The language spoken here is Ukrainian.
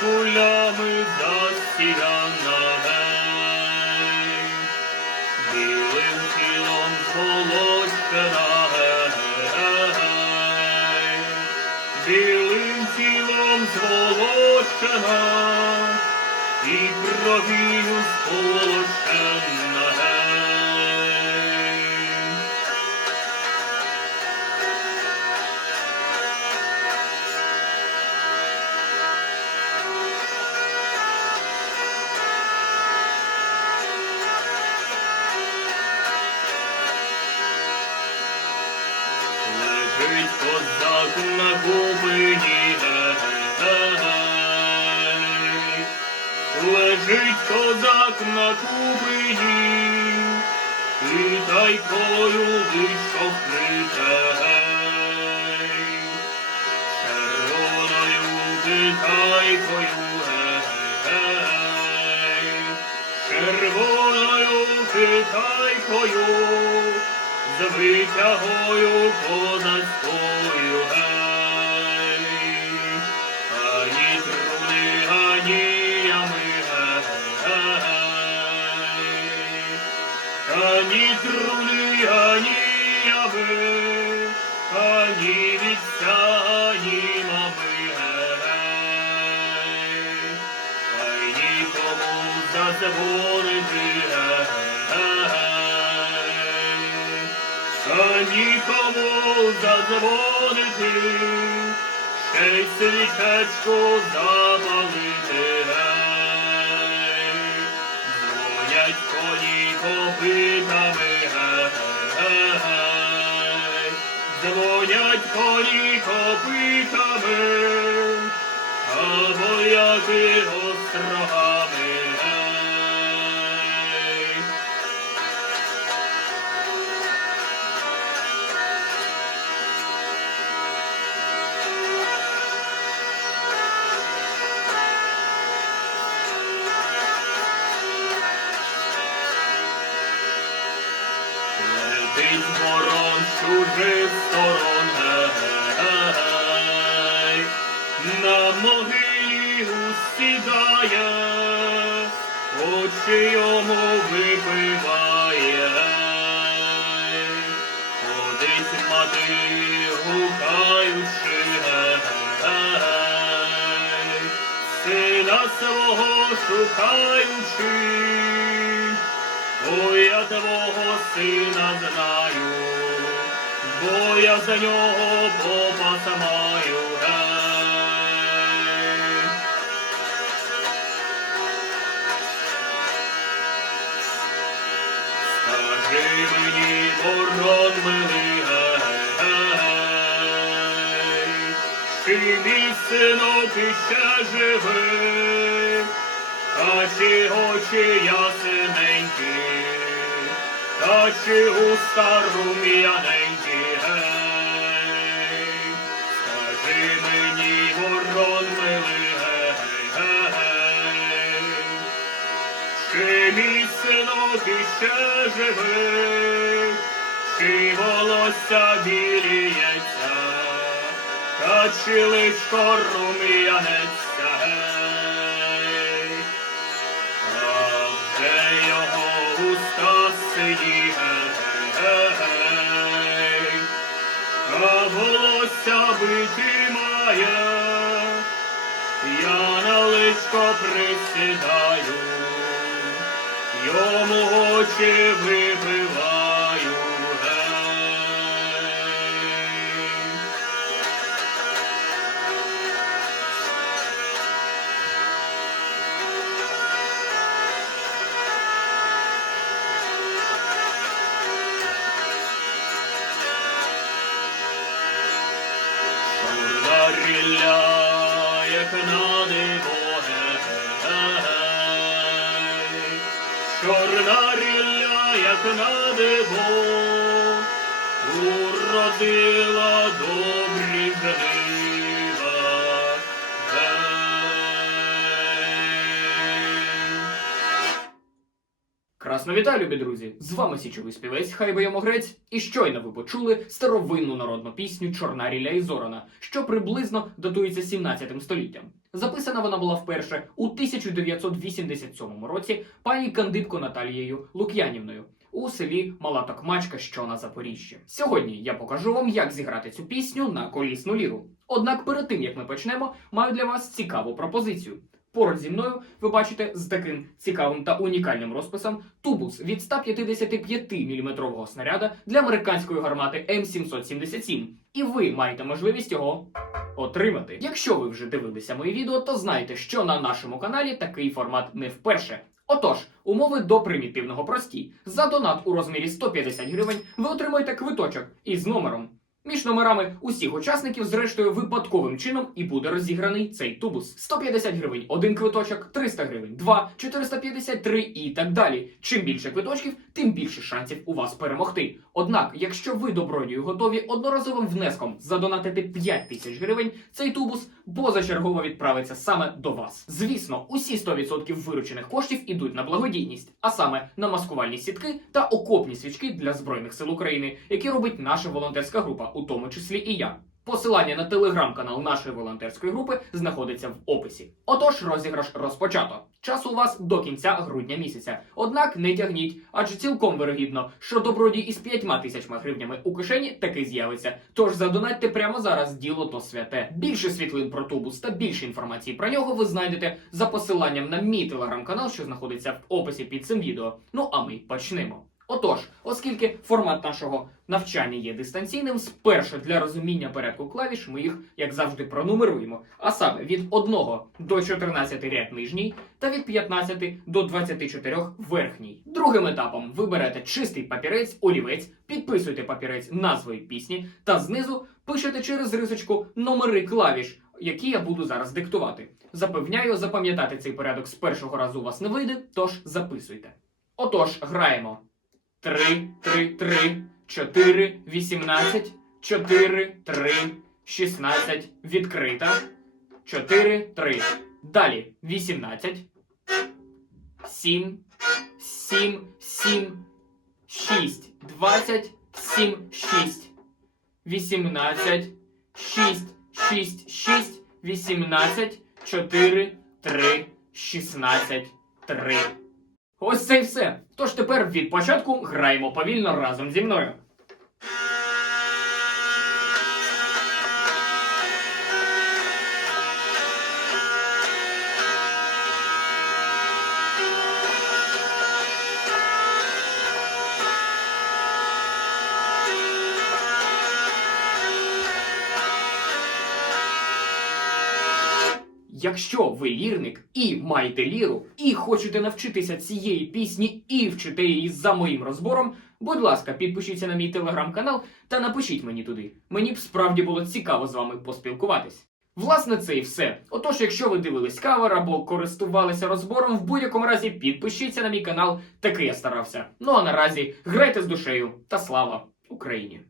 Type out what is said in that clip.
кулями засіяна гей. Білим тілом гей. Білим тілом зголошена, і кров'ю сполошена гей. Лежить козак на губині, гей. Лежить козак на кубині, і тайкою вийшов критей. Червоною китайкою, гей. Червоною китайкою, з витягою козацькою, гей. Ані труни, ані ями, гей. Ані труни, ані ями, ані віця, ані мами, гей. Ай нікому задзвонити, гей. Нікому задзвонити, ще й свічечку запалити. Дзвонять коні копитами. Дзвонять коні копитами, а вояки острогами, чужих сторон, гей, на могилі усідає, очі йому випиває. Ходить мати, гукаючи, гей, сина свого шукаючи. Ой, я твого сина знаю, бо я за нього попаса маю, гей. Скажи мені, ворон милий, гей, чи мій синок іще живий, а чи очі ясененькі, та чи уста рум'яненькі, гей, іще живий, чи волосся біліється, та чи личко гей. А вже його уста сині, а волосся бити має, я на личко присідаю, йому очі Чорна рілля, як на диво, уродила добрі жнива. Прекрасно вітаю, любі друзі! З вами січовий співець Хайбо Ямогрець, і щойно ви почули старовинну народну пісню Чорна ріля і Зорана, що приблизно датується 17 століттям. Записана вона була вперше у 1987 році пані кандидко Наталією Лук'янівною у селі Мала Токмачка, що на Запоріжжі. Сьогодні я покажу вам, як зіграти цю пісню на колісну ліру. Однак перед тим як ми почнемо, маю для вас цікаву пропозицію. Поруч зі мною ви бачите з таким цікавим та унікальним розписом тубус від 155 мм снаряда для американської гармати М777. І ви маєте можливість його отримати. Якщо ви вже дивилися мої відео, то знайте, що на нашому каналі такий формат не вперше. Отож, умови до примітивного прості. За донат у розмірі 150 гривень ви отримаєте квиточок із номером. Між номерами усіх учасників, зрештою, випадковим чином і буде розіграний цей тубус. 150 гривень один квиточок, 300 гривень два, 453 і так далі. Чим більше квиточків, тим більше шансів у вас перемогти. Однак, якщо ви добродію готові одноразовим внеском задонатити 5 тисяч гривень, цей тубус позачергово відправиться саме до вас. Звісно, усі 100% виручених коштів ідуть на благодійність, а саме на маскувальні сітки та окопні свічки для збройних сил України, які робить наша волонтерська група, у тому числі і я. Посилання на телеграм-канал нашої волонтерської групи знаходиться в описі. Отож, розіграш розпочато. Час у вас до кінця грудня місяця. Однак не тягніть, адже цілком вирогідно, що добродій із п'ятьма тисячами гривнями у кишені таки з'явиться. Тож задонатьте прямо зараз діло то святе. Більше світлин про тубус та більше інформації про нього ви знайдете за посиланням на мій телеграм-канал, що знаходиться в описі під цим відео. Ну а ми почнемо. Отож, оскільки формат нашого навчання є дистанційним, спершу для розуміння порядку клавіш ми їх, як завжди, пронумеруємо. А саме від 1 до 14 ряд нижній та від 15 до 24 верхній. Другим етапом ви берете чистий папірець, олівець, підписуєте папірець назвою пісні та знизу пишете через рисочку номери клавіш, які я буду зараз диктувати. Запевняю, запам'ятати цей порядок з першого разу у вас не вийде, тож записуйте. Отож, граємо. 3, 3, 3, 4, 18, 4, 3, 16, відкрита, 4, 3. Далі. 18, 7, 7, 7, 6, 20, 7, 6, 18, 6, 6, 6, 18, 4, 3, 16, 3. Ось це і все. Тож тепер від початку граємо повільно разом зі мною. Якщо ви лірник і маєте ліру, і хочете навчитися цієї пісні і вчити її за моїм розбором, будь ласка, підпишіться на мій телеграм-канал та напишіть мені туди. Мені б справді було цікаво з вами поспілкуватись. Власне, це і все. Отож, якщо ви дивились кавер або користувалися розбором, в будь-якому разі підпишіться на мій канал, таки я старався. Ну а наразі грайте з душею та слава Україні!